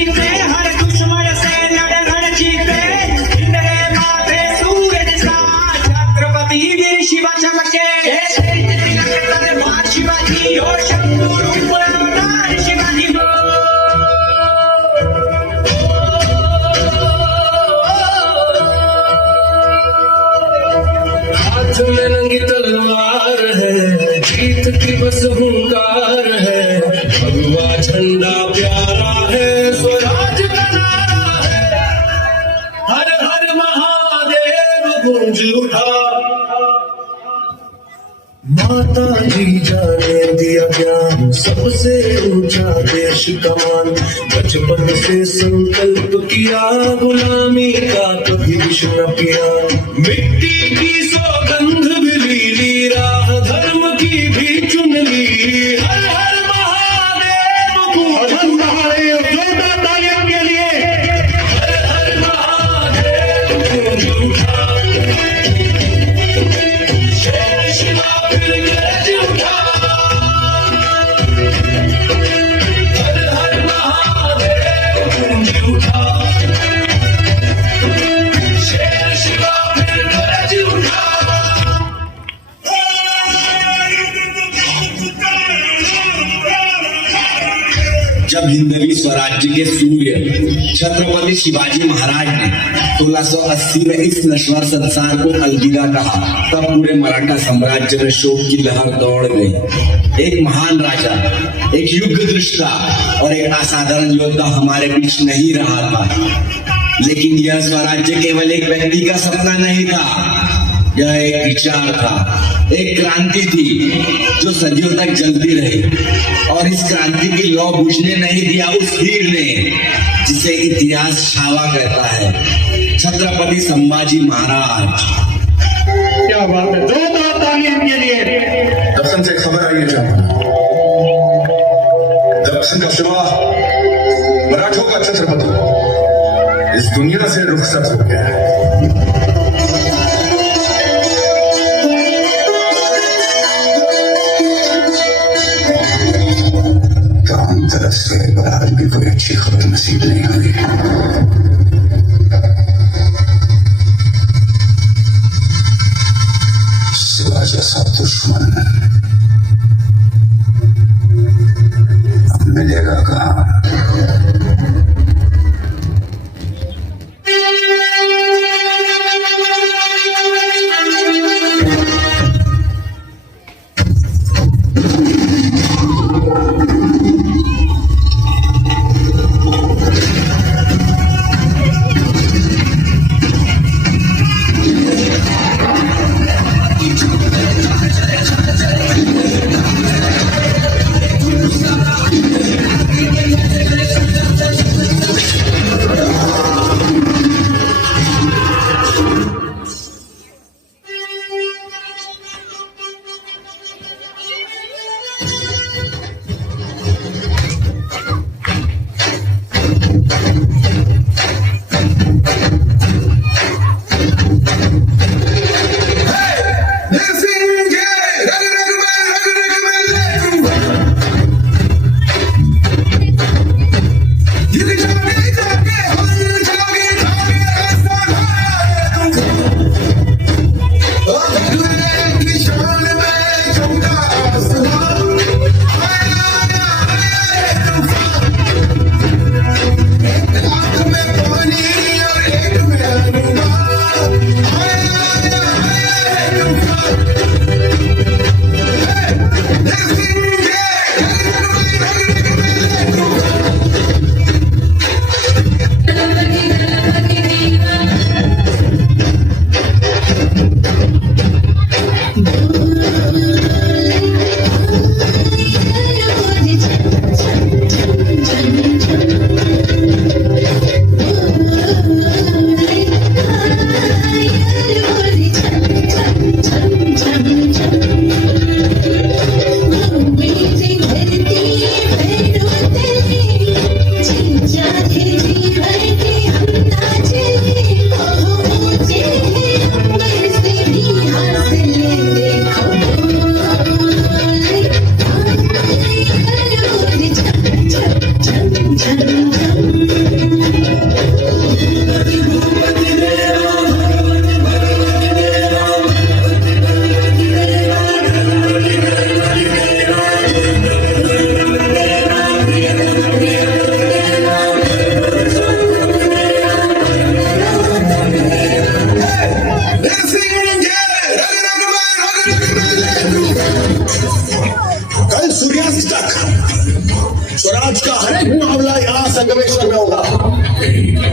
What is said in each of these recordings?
जीते, हर दुश्मन से लड़ जीते, इंद्रे माथे सूरज सा, छत्रपति वीर शिव चमके, शिवाजी हो शंभू रूप अवतार शिवाजी हो। हाथ में नंगी तलवार है, जीत की बस हुंकार है, भगवा झंडा प्यारा है, स्वराज का नारा है, हर हर महादेव गूंज उठा। माता जी जाने दिया ज्ञान, सबसे ऊंचा देश का मान, बचपन से संकल्प किया, गुलामी का कभी विष न पिया, मिट्टी की सौगंध भी ली, राह धर्म की भी चुन ली, हर हर महादेव को हर महादेव, जोरदार तालियों के लिए, हर हर महादेव को उठा। शेर शिवा फिर गरज उठा, हर हर महादेव गूंज उठा, शेर शिवा फिर गरज उठा। जब हिंदवी स्वराज्य के सूर्य छत्रपति शिवाजी महाराज ने 1680 में इस नश्वर संसार को अलविदा कहा, तब पूरे मराठा साम्राज्य में शोक की लहर दौड़ गई। एक महान राजा, एक युग दृष्टा और एक असाधारण योद्धा हमारे बीच नहीं रहा था, लेकिन यह स्वराज्य केवल एक व्यक्ति का सपना नहीं था, यह एक विचार था, एक क्रांति थी जो सदियों तक जलती रही, और इस क्रांति की लौ बुझने नहीं दिया उस वीर ने जिसे इतिहास छावा कहता है, छत्रपति संभाजी महाराज। क्या बात है, जोरदार तालियां के लिए। दर्शन से खबर आई है दर्शन का शिवा मराठों का छत्रपति इस दुनिया से रुखसत हो गया है। तरफ से आज भी कोई अच्छी खबर नसीब नहीं हुई। सिवा जैसा दुश्मन अब मिलेगा कहाँ?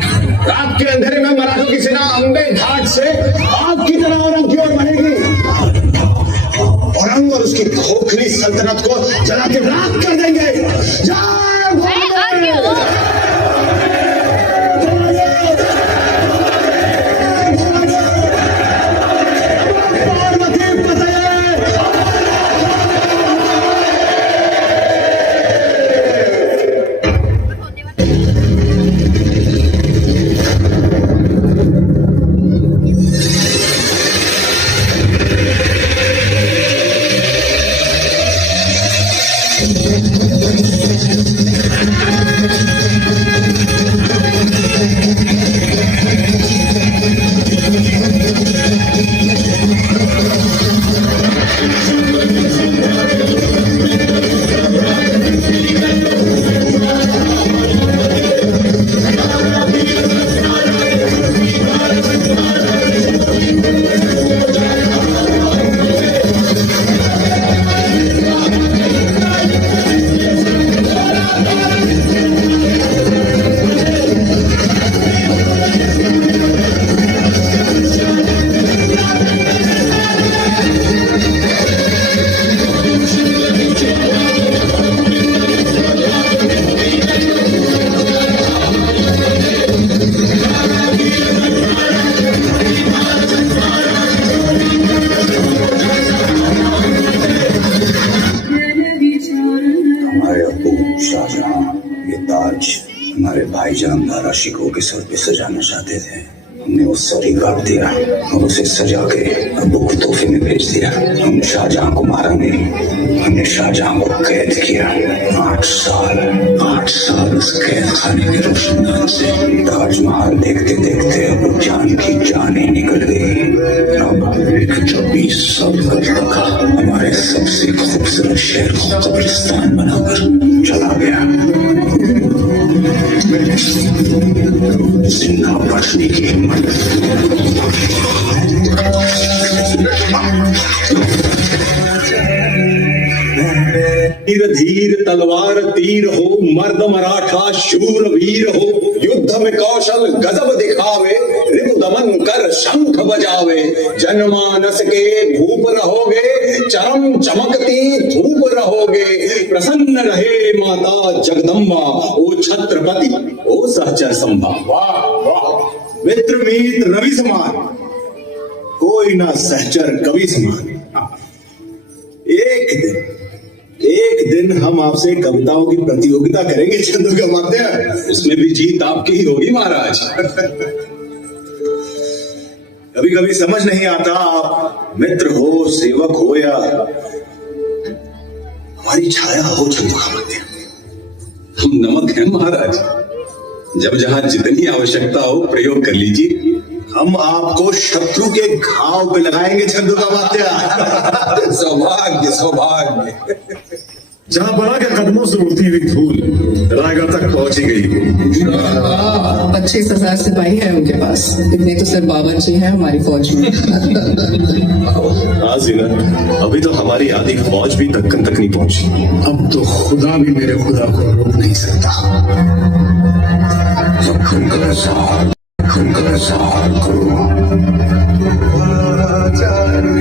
रात के अंधेरे में मराठों की सेना अंबे घाट से आग की तरह औरंग की ओर बढ़ेगी। औरंग और उसकी खोखली सल्तनत को जला के राख कर देंगे। जय भोले! हमारे भाई जानदार आशिकों के सर पे सजाना चाहते थे। हमने वो सर ही काट दिया और उसे सजा के अब्बू को तोहफे में भेज दिया। हमने शाहजहां को मारा नहीं, हमने शाहजहां को कैद किया। 8 साल उस कैद खाने के रोशनदान से ताजमहल देखते देखते अब्बू जान की जान ही निकल गई। अब एक 24 साल का लड़का हमारे सबसे खूबसूरत शहर को कब्रिस्तान बनाकर चला गया। जिंदा बचने की हिम्मत धीर धीर तलवार तीर हो, मर्द मराठा शूर वीर हो, युद्ध में कौशल गजब दिखावे, रिपु दमन कर शंख बजावे। जनमानस के भूप रहोगे, चरम चमकती धूप रहोगे। प्रसन्न रहे माता जगदम्बा, ओ छत्रपति ओ सहचर संभा। वाह वाह, मित्र मीत रवि समान, कोई ना सहचर कवि समान। एक दिन हम आपसे कविताओं की प्रतियोगिता करेंगे चंद्रगुप्त। उसमें भी जीत आपकी ही होगी महाराज। कभी कभी समझ नहीं आता, आप मित्र हो, सेवक हो या हमारी छाया हो चंद्रगुप्त। हम नमक हैं महाराज, जब जहां जितनी आवश्यकता हो प्रयोग कर लीजिए। हम आपको शत्रु के घाव पे लगाएंगे चंद्रगुप्त। सौभाग्य सौभाग्य। जहां बड़ा के कदमों से उड़ती हुई धूल रायगढ़ तक पहुंची गई। 25,000 सिपाही है उनके पास, इतने तो सिर्फ बावर्ची हैं हमारी फौज में। हाँ जीना, अभी तो हमारी आधी फौज भी दक्कन तक नहीं पहुंची। अब तो खुदा भी मेरे खुदा को रोक नहीं सकता।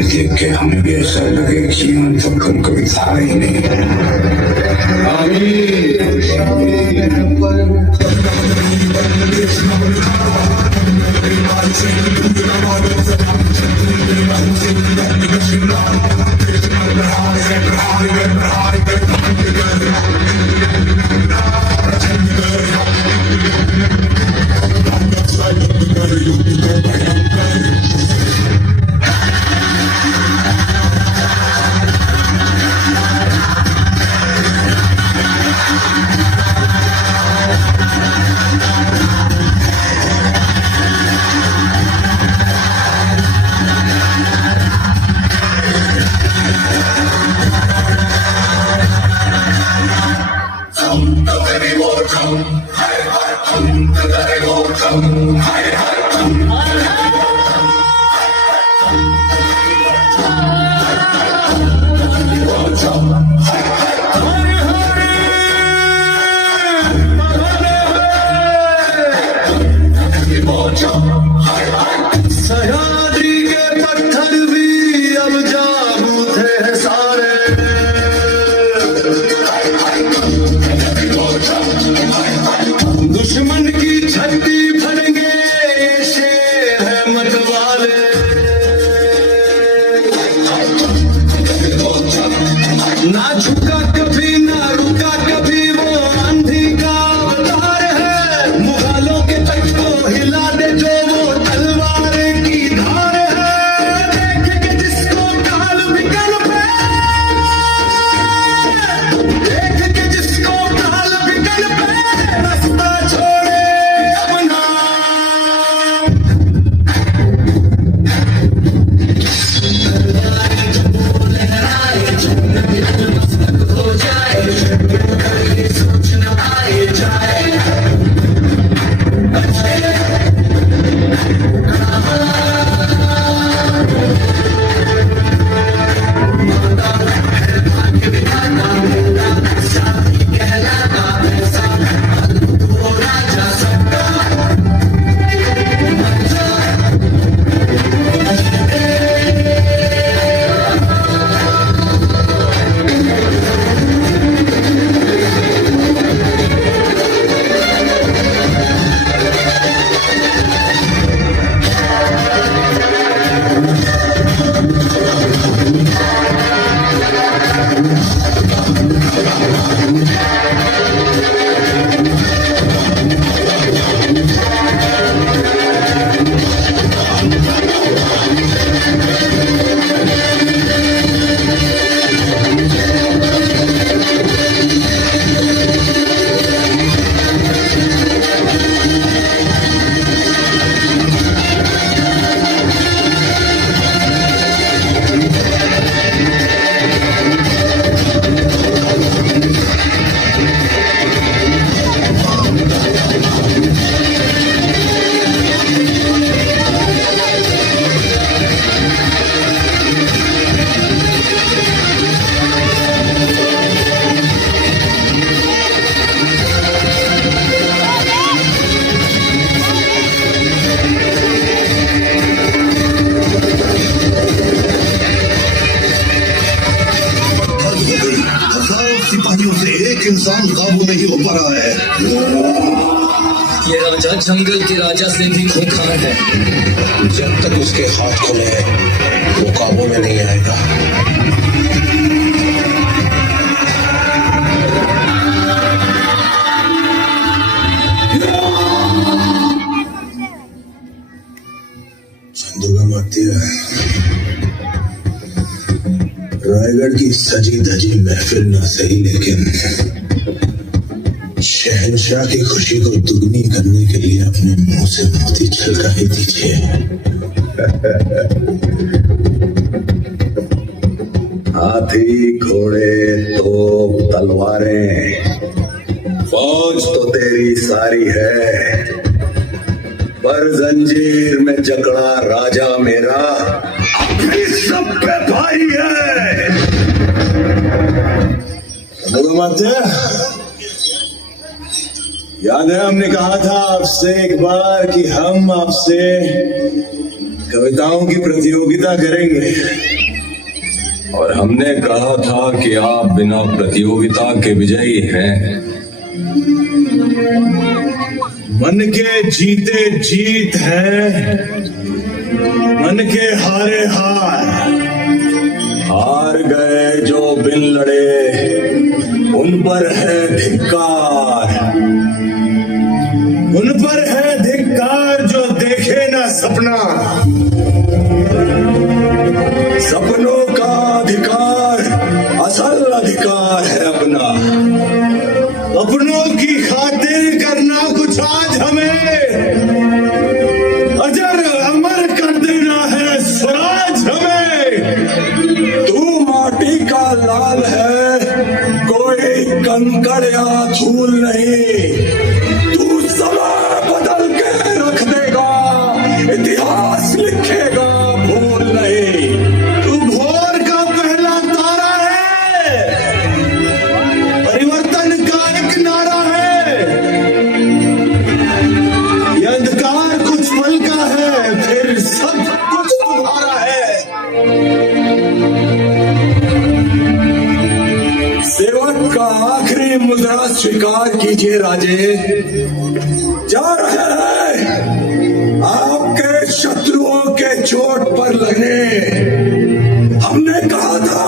देख के हमें भी ऐसा लगे कि हम फक्र कभी था ही नहीं। दुश्मन की छत्ती भरेंगे, ये शेर है मतवाले। ना झुका कभी ना रुका कभी, वो आंधी का अवतार है। मुगलों के तट को हिला दे जो, वो तलवार की धार है। देख के जिसको काल बिकल पे, देख के जिसको काल बिकल पे, रास्ता छोड़े अपना। सिपाहियों से एक इंसान काबू नहीं हो पा रहा है। ये राजा जंगल के राजा से भी खूंखार है। जब तक उसके हाथ खुले वो काबू में नहीं आएगा। रायगढ़ की सजी धजी महफिल ना सही, लेकिन शहंशाह की खुशी को दुगनी करने के लिए अपने मुंह से मोती छलका ही दीजिए। हाथी घोड़े तोप तलवारें, फौज तो तेरी सारी है, पर जंजीर में जकड़ा राजा मेरा अपनी सब पे भाई है। याद है हमने कहा था आपसे एक बार कि हम आपसे कविताओं की प्रतियोगिता करेंगे, और हमने कहा था कि आप बिना प्रतियोगिता के विजयी हैं। मन के जीते जीत है, मन के हारे हार। हार गए जो बिन लड़े उन पर है धिक्कार, उन पर है धिक्कार जो देखे ना सपना। सपनों का अधिकार असल अधिकार है अपना। अपनों की खातिर करना कुछ आज हमें, अजर अमर कर देना है स्वराज हमें। तू माटी का लाल है, कोई कंकड़ या धूल नहीं। तू समय बदल के रख देगा इतिहास स्वीकार कीजिए राजे, जा रहे हैं आपके शत्रुओं के चोट पर लगने। हमने कहा था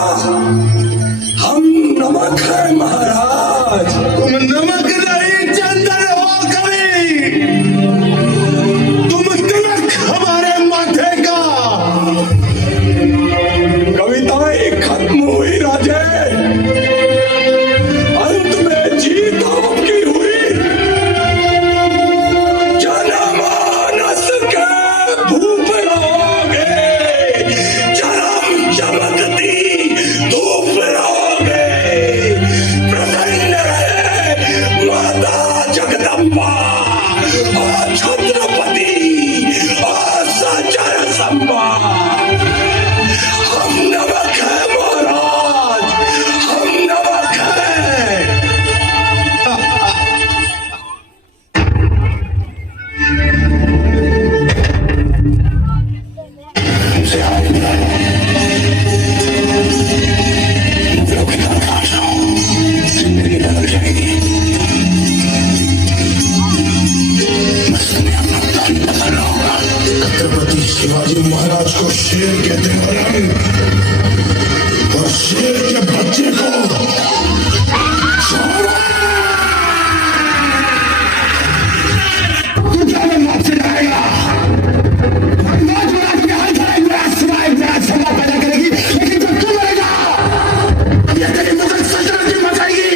हम नमक है महाराज। तुम नमक नहीं चंदन हो कभी, तुम तिलक हमारे माथे का। कविताएं खत्म हुई राजे, अंत में जीत आपकी हुई। जनमानस के धूप रहोगे, चरम चमकती धूप रहोगे। प्रसन्न रहे माता जगदम्बा और छत्रपति और सचर संबा। हम नमक है महाराज, हम नमक है। हमसे हार मिला लो, मुगलों के नाम आ जाओ, जिंदगी बदल जाएगी। बस तुम्हें अपना धन बदलना होगा। छत्रपति शिवाजी महाराज को शेर कहते हैं और शेर के बच्चे को तू क्या मैं मौत से जाएगा? मौत वाला तुम्हें हर तरह बड़ा सिवाय बड़ा समा पैदा करेगी, लेकिन जब तू मरेगा ये तेरी मुगल सल्तनत की मचाएगी।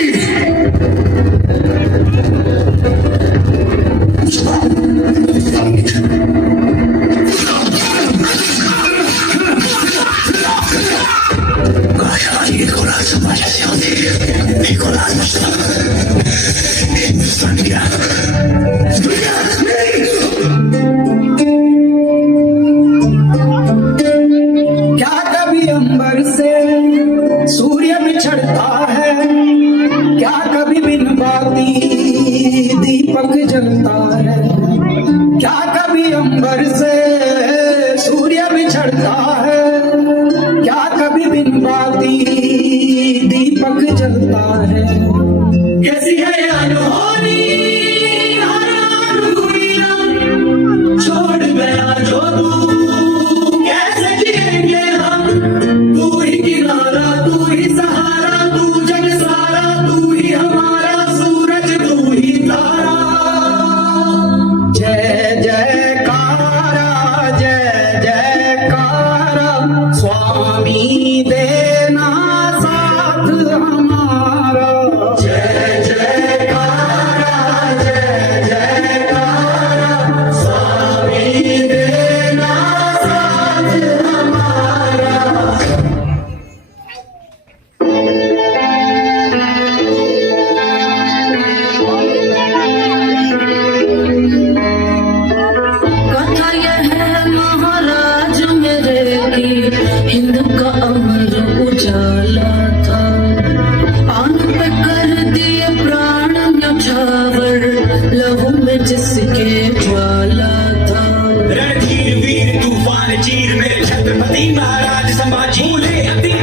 काश आज एक औलाद समाज ऐसी होती, एक औलाद मुस्लिम हिंदुस्तान क्या क्या कभी अंबर से सूर्य बिछड़ता है, क्या कभी बिन बाती दीपक जलता है। क्या कभी अंबर से सूर्य बिछड़ता है, क्या कभी बिन बाती दीपक जलता है। कैसी है अनहोनी छोड़ गया जो तू, कैसे जिएंगे हम। तू ही किनारा, तू ही सहारा, तू जग सारा, तू ही हमारा सूरज, तू ही तारा। जय जयकारा, जय जयकारा, स्वामी देना साथ हमारा। जय जयकारा, जय जयकारा, स्वामी देना साथ हमारा। कथा यह है महाराज मेरे की, हिंद का अमर उजाला था। आन पे कर दिए प्राण न्यौछावर, लहू में जिसके ज्वाला था। रणधीर वीर तूफान चीर मेरे छत्रपति महाराज संभाजी। भूले अति